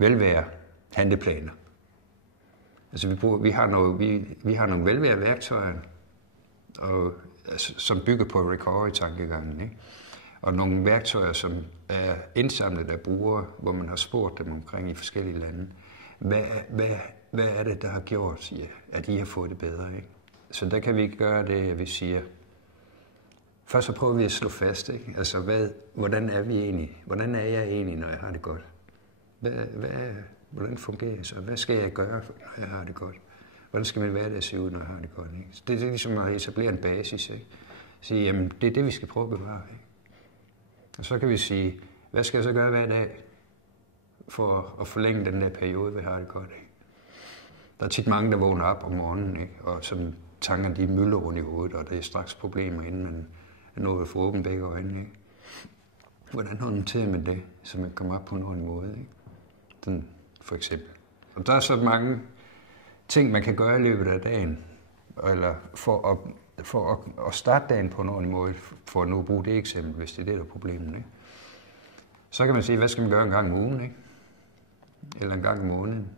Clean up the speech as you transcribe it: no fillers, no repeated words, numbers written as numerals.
velvære handleplaner. Altså vi har nogle velvære værktøjer, og, altså, som bygger på recovery-tankegangen, ikke? Og nogle værktøjer, som er indsamlet af brugere, hvor man har spurgt dem omkring i forskellige lande. Hvad er det, der har gjort, at I har fået det bedre, ikke? Så der kan vi gøre det, at vi siger, først så prøver vi at slå fast, ikke? Altså, hvordan er vi egentlig? Hvordan er jeg egentlig, når jeg har det godt? Hvordan fungerer det så? Hvad skal jeg gøre, når jeg har det godt? Hvordan skal min hverdag se ud, når jeg har det godt, ikke? Så det er ligesom at etablere en basis, ikke? Sige, jamen, det er det, vi skal prøve at bevare, ikke? Og så kan vi sige, hvad skal jeg så gøre hver dag, for at forlænge den der periode, vi har det godt, ikke? Der er tit mange, der vågner op om morgenen, ikke? Og som tanker, de mylder rundt i hovedet, og det er straks problemer, inden man er nået at få åbent begge øjne, ikke? Hvordan håndterer man det, så man kommer op på en ordentlig måde, ikke? Den, for eksempel. Og der er så mange ting, man kan gøre i løbet af dagen, eller for at starte dagen på en ordentlig måde, for at nu bruge det eksempel, hvis det er det, der er problemet, ikke? Så kan man sige, hvad skal man gøre en gang om ugen, ikke? Eller en gang om måneden.